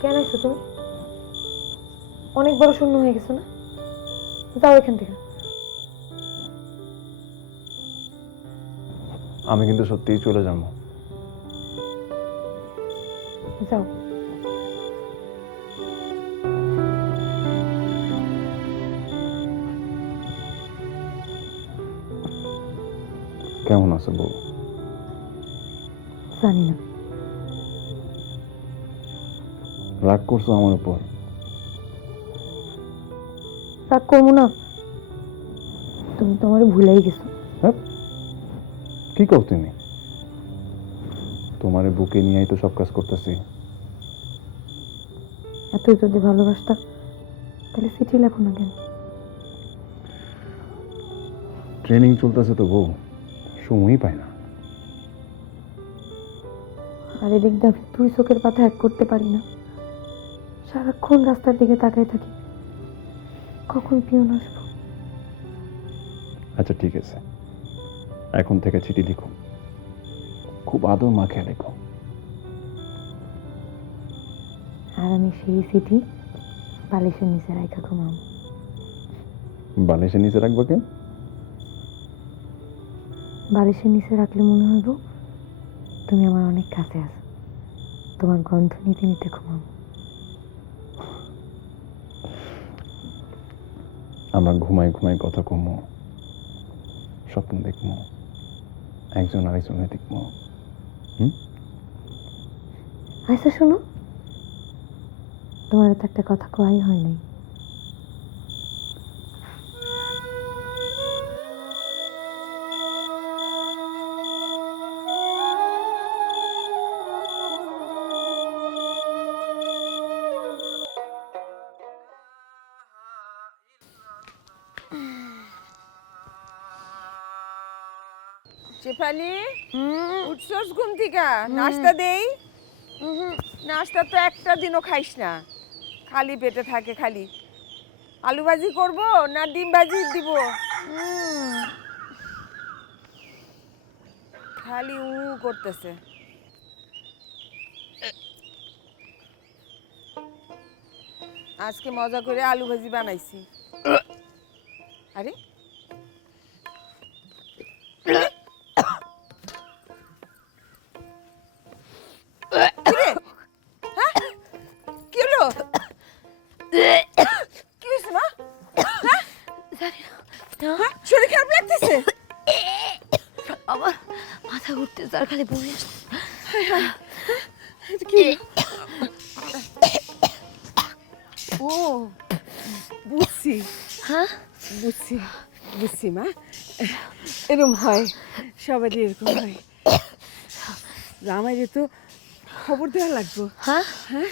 কেন আইছো তুমি? অনেক বড় শূন্য হয়ে গেছো না? যাও এখান থেকে। আমি কিন্তু সত্যিই চলে যাবো। যাও। কেমন আছো বউ? জানি না। রাগ করছো আমার উপর? রাগ করবো না, তুমি তো আমার ভুলেই গেছো। হ্যাঁ, কি কর তুমি? তোমার বুকে নিয়েই তো সব কাজ করতেছি। এতই যদি ভালোবাসতা তাহলে চিঠি লেখো না কেন? ট্রেনিং চলতেছে তো বউ, সময়ই পায় না। আর এদিক দিয়ে আমি দুই চোখের পাতা এক করতে পারি না, সারাক্ষণ রাস্তার দিকে তাকাই থাকি কখন পিয়ন আসবো। আচ্ছা ঠিক আছে, এখন থেকে চিঠি লিখো, খুব আদর মাখে লেখো। আর আমি সেই চিঠি বালিশের নিচে রাখা ঘুমাবো। বালিশের নিচে রাখবো কেন? বালিশের নিচে রাখলে মনে হইব তুমি আমার অনেক কাছে আছো, তোমার গন্ধ নিতে নিতে ঘুমাবো। আমরা ঘুমাই ঘুমাই কথা কমো, স্বপ্ন দেখবো, একজন আরেকজনে দেখবো। আচ্ছা শোনো, তোমার তো একটা কথা কয়াই হয় নাই। শেফালি, উঠছস ঘুম থেকে? নাস্তা দেই? নাস্তা তো একটা দিনও খাইস না, খালি পেটে থাকে। খালি আলু ভাজি করব না ডিম ভাজি দিব? খালি করতেছে। আজকে মজা করে আলু ভাজি বানাইছি। আরে কিরে? হ্যাঁ, কি হলো? কি হয়েছে মা? হ্যাঁ, হ্যাঁ, শরীর খারাপ লাগতেছে? আমার মাথা ঘুরতেছে আর খালি বমি আসছে। কি? ও বুঝছি, হ্যাঁ, বুঝছি, বুঝছি মা। এরকম হয়, সবারই এরকম হয়। আমায় তো খবর দেওয়া লাগবো। হ্যাঁ, হ্যাঁ,